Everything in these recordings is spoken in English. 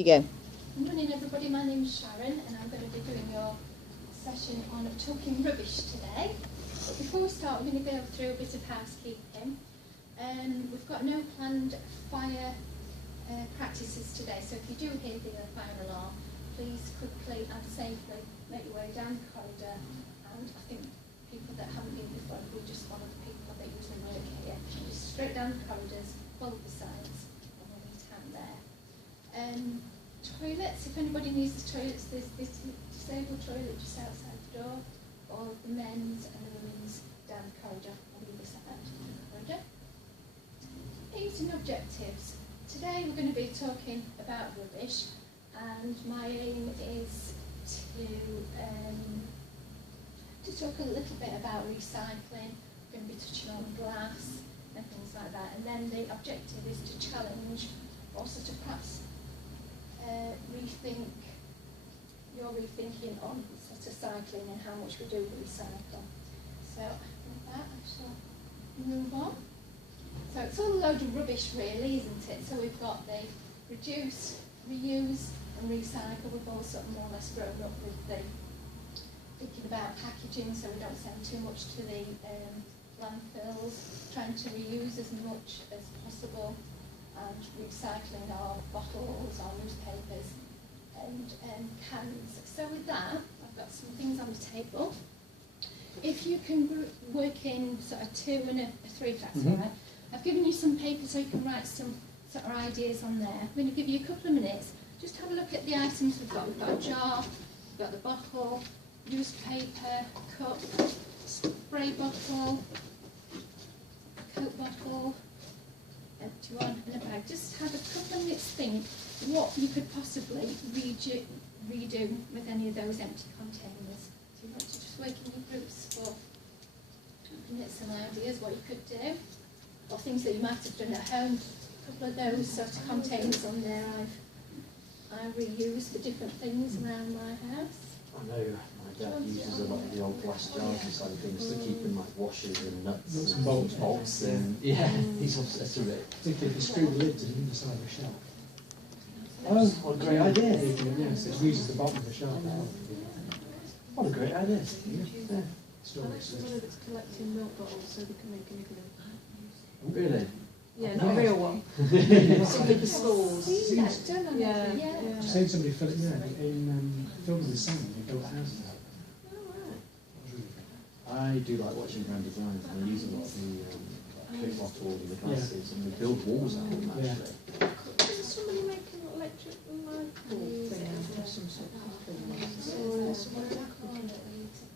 You go. Good morning everybody, my name is Sharon and I'm going to be doing your session on talking rubbish today. But before we start, we're going to go through a bit of housekeeping. We've got no planned fire practices today, so if you do hear the fire alarm, please quickly and safely make your way down the corridor. And I think people that haven't been before will just follow the people that usually work here. Just straight down the corridors, follow the signs, and we'll meet out there. Toilets, if anybody needs the toilets, there's this disabled toilet just outside the door, or the men's and the women's down the corridor on the other side of the corridor. Aims and objectives. Today we're going to be talking about rubbish, and my aim is to talk a little bit about recycling. We're going to be touching on glass and things like that, and then the objective is to challenge, also to perhaps rethink your rethinking on sort of cycling and how much we do recycle. So with that I shall move on. So it's all a load of rubbish really, isn't it? So we've got the reduce, reuse and recycle. We've all sort of more or less grown up with the thinking about packaging so we don't send too much to the landfills, trying to reuse as much as possible, and recycling our bottles, our newspapers and cans. So with that, I've got some things on the table. If you can work in sort of 2 and a 3, if that's all right. I've given you some paper so you can write some sort of ideas on there. I'm going to give you a couple of minutes. Just have a look at the items we've got. We've got a jar, we've got the bottle, newspaper, cup, spray bottle, Coke bottle, empty one, and a bag. Just have a couple of minutes think what you could possibly redo with any of those empty containers. So you want to just work in your groups for minutes some ideas what you could do, or things that you might have done at home. A couple of those sort of containers on there I reuse for different things around my house. I know my dad uses a lot of the old glass jars side of things to keep in like washers and nuts and bolts and he's obsessed with it. Particularly if you screw the lid to the side of the shelf. Oh, what a great idea! Yes, it uses the bottom of the shelf. What a great idea! Yeah. Storage. One that's collecting milk bottles so they can make an igloo. Really? Yeah, not a real one. Simply for schools. Yeah. I've seen somebody fill it there in filming the sun. They built houses out. I do like watching grand designs, and I use a lot of the Coke bottles and the glasses, and we build walls out of them actually. Is somebody making an electric light bulb thing out of some sort of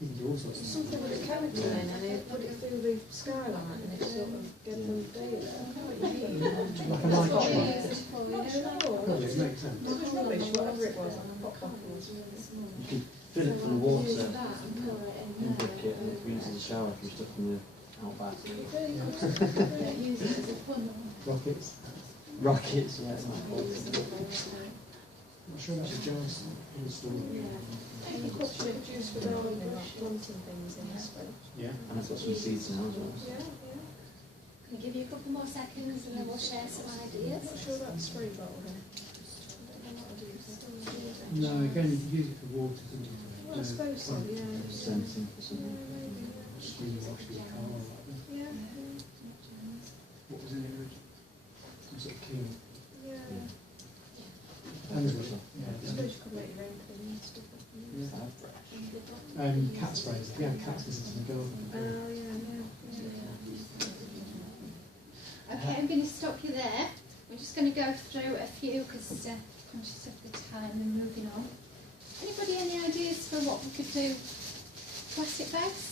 You can do all sorts of things. something with a chemical in and they put it through the skylight and it sort of gets them data. Like a light bulb. Probably, it makes sense. Rubbish, whatever it was, on a hot bottle. You can fill it full of water, and brick it, and it uses the shower if you're stuck in the outback. Rockets. Rockets, yeah. I'm sure that's a Johnson installed. Any coconut juice with all the planting things in this one. Yeah. And I've got some seeds now as well. Yeah, Can I give you a couple more seconds and then we'll share some ideas? I'm not sure about the spray bottle then. No, again, you can use it for water, couldn't you? Well, I suppose so, yeah. Sensing for something. Maybe. Screen wash your car or like that. Yeah, What was in it originally? Some sort of clean. yeah. And I suppose you could make your own clean and stuff. cat sprays. Yeah, cats visiting the garden. Oh, yeah. Okay, I'm going to stop you there. We're just going to go through a few because conscious of the time and moving on. Anybody any ideas for what we could do? Plastic bags?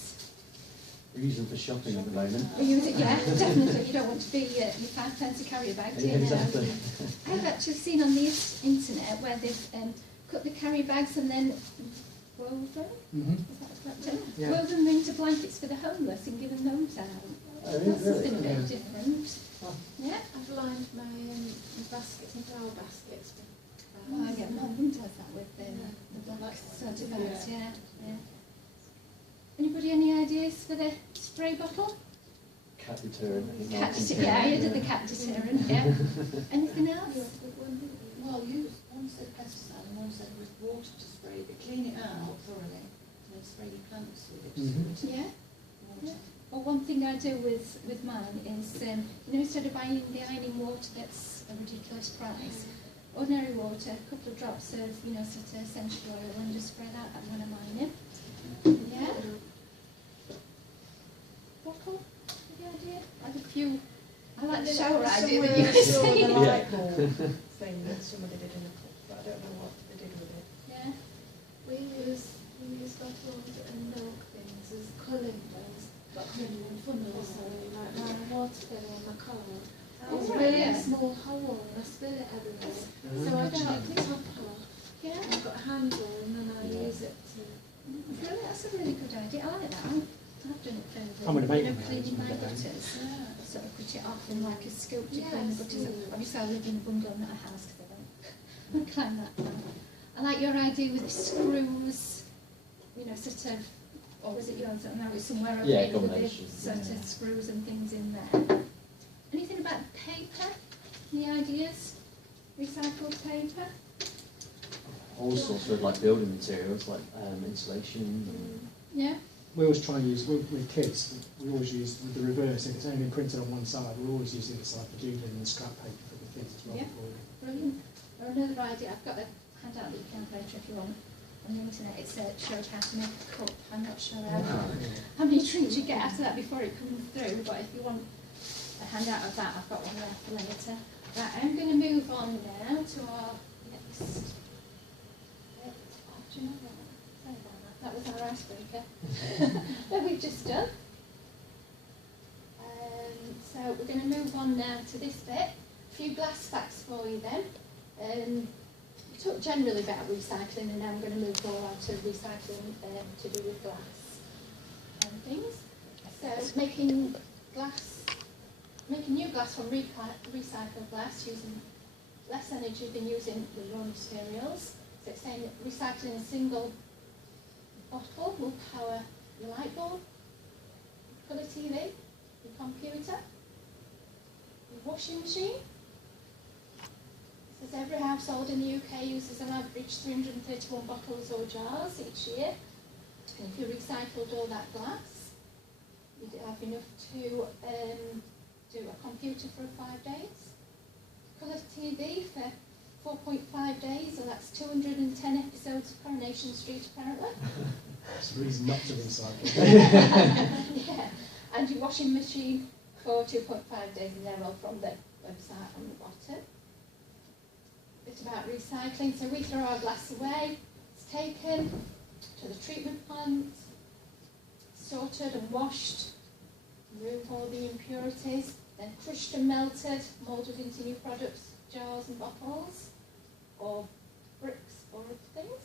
We use them for shopping at the moment. Yeah, definitely. You don't want to be your fancy carrier bag, do you? Exactly. I've actually seen on the internet where they've cut the carrier bags and then wove them. Is that correct? Yeah. Wove them into blankets for the homeless and given those out. That's something a bit different. Yeah. I've lined my baskets and flower baskets. Oh, yeah, my mum does that with the black sort of bags, yeah. Anybody any ideas for the spray bottle? Cat deterrent. Yeah, I did the cat deterrent, yeah. Anything else? Well, use once said pesticide and one said with water to spray it, clean it out thoroughly, and then spray your plants with it. Yeah. Water. Well, one thing I do with mine is, instead of buying the ironing water that's a ridiculous price, ordinary water, a couple of drops of, sort of essential oil, and just spray that when I'm ironing. Yeah. Bottle? The idea? I had a few. I like the shower idea that you were saying. The light bulb thing that somebody did in a cup, but I don't know what they did with it. Yeah. We use bottles and milk things as colouring funnels, like my water filler in my car. It's really a small hole and I spill it everywhere. So I take the top off. Yeah. I've got a handle and then I use it to. Really, that's a really good idea. I like that. I've done it for I'm gonna make them cleaning my gutters. Yeah. Sort of put it off in like a scoop to clean the gutters. Obviously I live in a bungalow, not a house, because I don't climb that down. I like your idea with the screws, sort of, or was it yours? I don't know, it's somewhere over Yeah, here with combination. the sort of screws and things in there. Anything about paper? Any ideas? Recycled paper? All sorts of like building materials, like insulation. And Yeah. We always try and use, with kids, we always use the reverse. If it's only been printed on one side, we always use it as like the doodling and scrap paper for the kids as well. Yeah. Brilliant. Or another idea, I've got a handout that you can have later if you want on the internet. It shows how to make a cup. I'm not sure how many drinks you get out of that before it comes through, but if you want a handout of that, I've got one there for later. Right, I'm going to move on now to our next. Do you know what? Sorry about that. That was our icebreaker that we've just done. So we're going to move on now to this bit. A few glass facts for you then. We talked generally about recycling, and now I'm going to move more on to recycling to do with glass and things. So making new glass from recycled glass using less energy than using the raw materials. So it's saying that recycling a single bottle will power your light bulb, your colour TV, your computer, your washing machine. It says every household in the UK uses an average 331 bottles or jars each year. And if you recycled all that glass, you'd have enough to do a computer for 5 days. Colour TV for 4.5 days, and that's 210 episodes of Coronation Street, apparently. It's a reason not to recycle. Yeah, and your washing machine for 2.5 days, and they're all from the website on the bottom. A bit about recycling. So we throw our glass away, it's taken to the treatment plant, sorted and washed, remove all the impurities, then crushed and melted, moulded into new products, jars and bottles, or bricks or other things.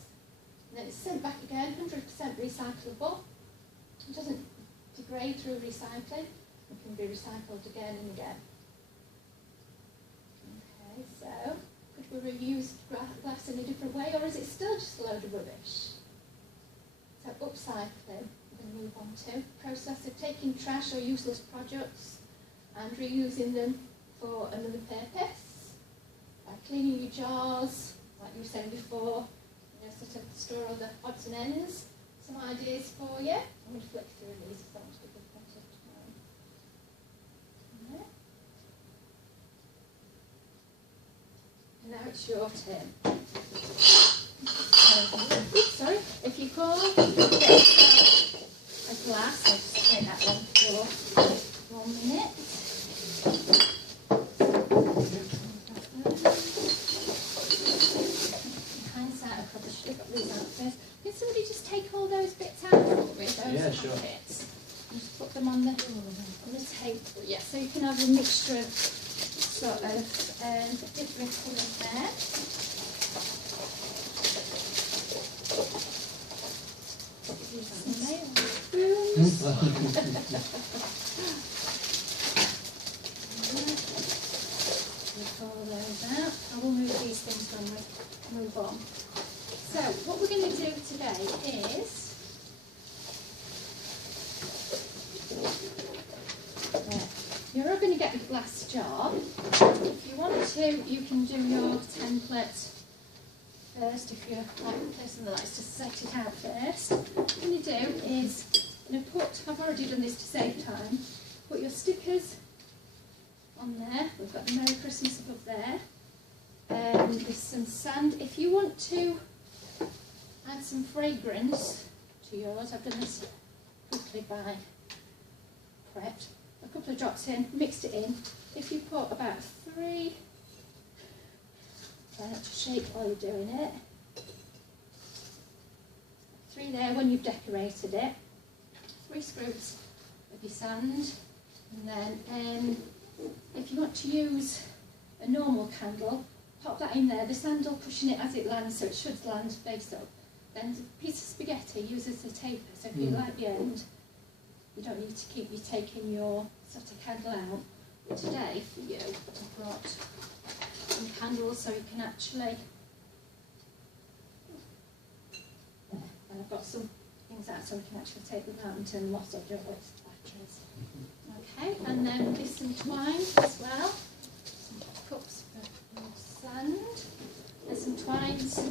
And then it's sent back again, 100% recyclable. It doesn't degrade through recycling. It can be recycled again and again. Okay, so could we reuse glass in a different way, or is it still just a load of rubbish? So upcycling, we're going to move on to. Process of taking trash or useless products and reusing them for another purpose. By cleaning your jars, like you were saying before, sort of store all the odds and ends. Some ideas for you. I'm going to flick through these because I want to give a bit of time. And now it's your turn. Sorry, if you call, get a glass. I'll just take that one for 1 minute. Can somebody just take all those bits out for me? Those packets? And just put them on the table. Yeah, so you can have a mixture of sort of different colours there. Some nail spoons. Pull those out. I will move these things when we move on. So, what we're going to do today is, you're all going to get a glass jar. If you want to, you can do your template first, if you're like a person that likes to set it out first. What you do is, I've already done this to save time, put your stickers on there. We've got the Merry Christmas above there. There's some sand. If you want to add some fragrance to yours, I've done this quickly by prepped. A couple of drops in, mixed it in. If you put about 3, try not to shake while you're doing it. 3 there when you've decorated it. 3 scoops of your sand. And then if you want to use a normal candle, pop that in there. The sand will pushing it as it lands, so it should land face up. Then a piece of spaghetti, use as a taper, so if you like the end, you don't need to keep you taking your sort of candle out. But today, for you, I've brought some candles so you can actually... There. And I've got some things out so we can actually take them out and turn them off so I don't waste batteries. Okay, and then with some twine as well. Some cups of sand and some twines to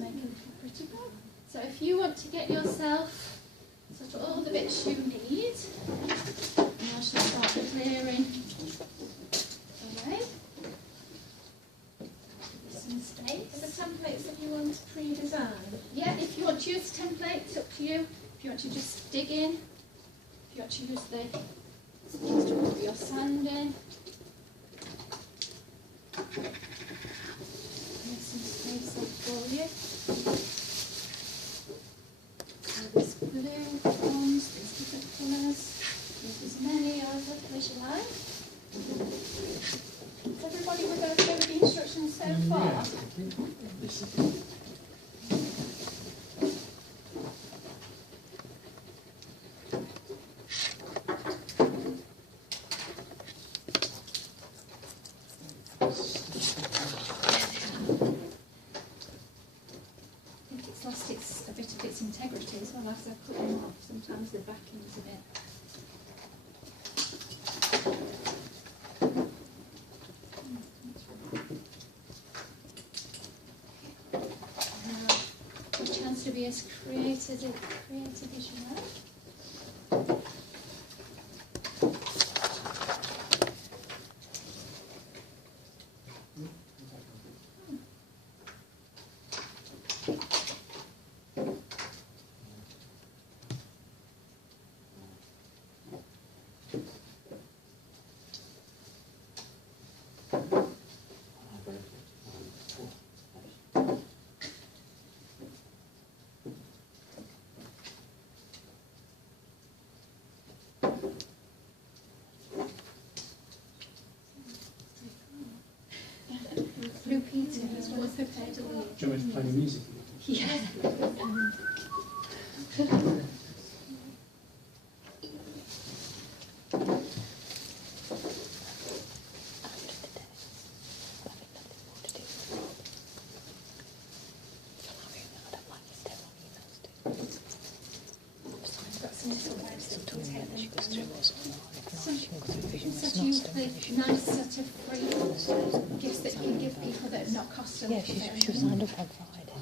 make it look pretty good. So if you want to get yourself sort of all the bits you need, and I shall start clearing away. Some space. Are the templates that you want to pre-design? Yeah, if you want to use templates, it's up to you. If you want to just dig in, if you want to use the things to put your sand in. There's some space up for you. So there's blue ones, there's different colours. There's as many of them as you like. Is everybody with okay with the instructions so far? This is It's a bit of its integrity as well as I cut them off. Sometimes the backing is a bit. Now, a chance to be as creative as you like. Blue Peter has well prepared all your... Do you want me to play the music? Yeah. Nice sort of free gifts that you can give people that have not cost a lot. Yeah, she was signed up on Friday.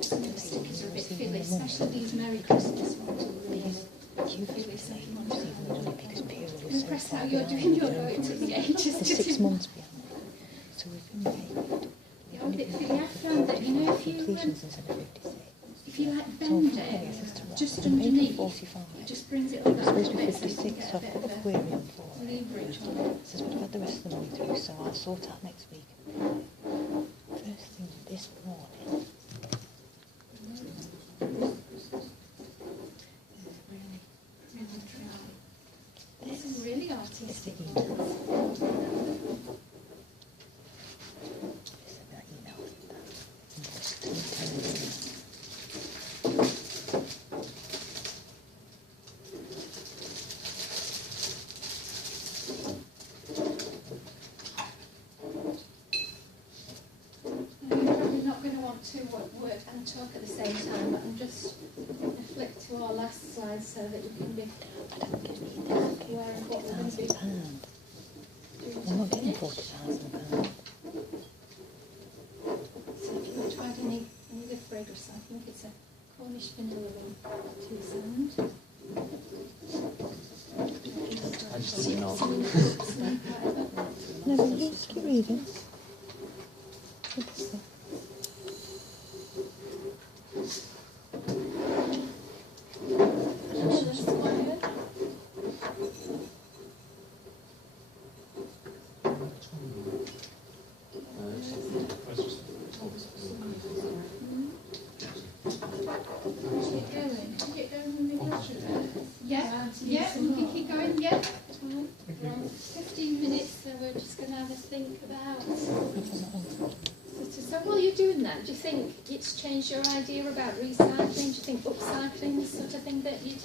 Some of the stickers are a bit filly, especially these Merry Christmas ones are really filly, so if you want to impress how you're doing your going to the ages. The 6 months behind. So we've been paid. They're a bit filly. I found that, you know, if you like bend it just underneath, it just brings it up It's that supposed little to be bit, so you 56, get so a I've bit put a of query on for it. leverage on it. Says we've had the rest of the money through, so I'll sort out next week. First thing this morning. This is really artistic. Just send me that email. You're probably not going to want to work and talk at the same time, but I'm just going to flick to our last slide so that you can be aware of what we're going to be. £40,000. So if you were to add any of the fragrance, I think it's a Cornish vanilla tea sound. I just didn't know. No, but just keep reading. Yeah, we can keep going, yeah. 15 minutes, so we're just going to have a think about. So while you're doing that, do you think it's changed your idea about recycling? Do you think upcycling is sort of thing that you'd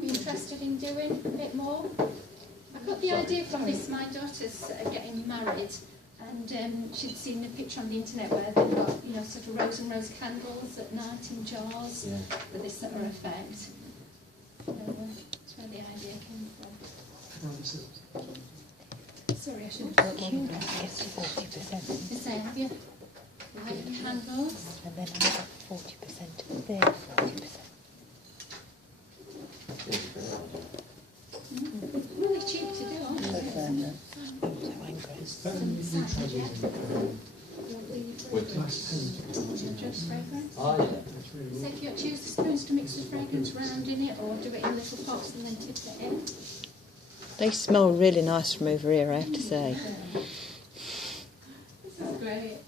be interested in doing a bit more? I got the idea from this, my daughter's getting married, and she'd seen a picture on the internet where they've got, you know, sort of rose and rose candles at night in jars with this sort of effect. So that's where the idea came from. Sorry, I should have Q gets 40%. the same, have you? Like candles. And then I got 40%. There, 40%. Really cheap to do, aren't they? With Just fragrance. oh yeah. So if you choose the spoons to mix the fragrance round in it, or do it in little pots and then tip it in. They smell really nice from over here, I have to say. This is great.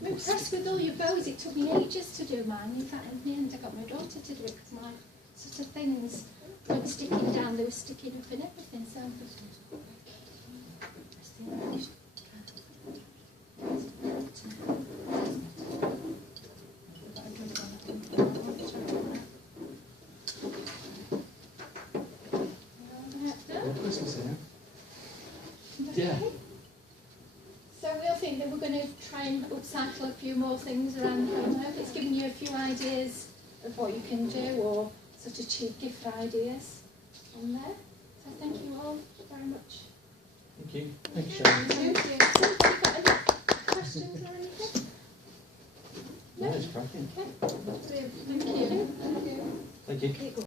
I'm impressed with all your bows. It took me ages to do mine. In fact, in the end, I got my daughter to do it because my sort of things weren't sticking down, they were sticking up and everything. So Christmas here. Yeah. So we all think that we're going to try and upcycle a few more things around home. I hope it's given you a few ideas of what you can do, or sort of cheap gift ideas on there. So thank you all very much. Thank you. Thank you, Sharon. Thank you. So, have you got any questions or anything? No, it's cracking. Okay. Thank you. Thank you.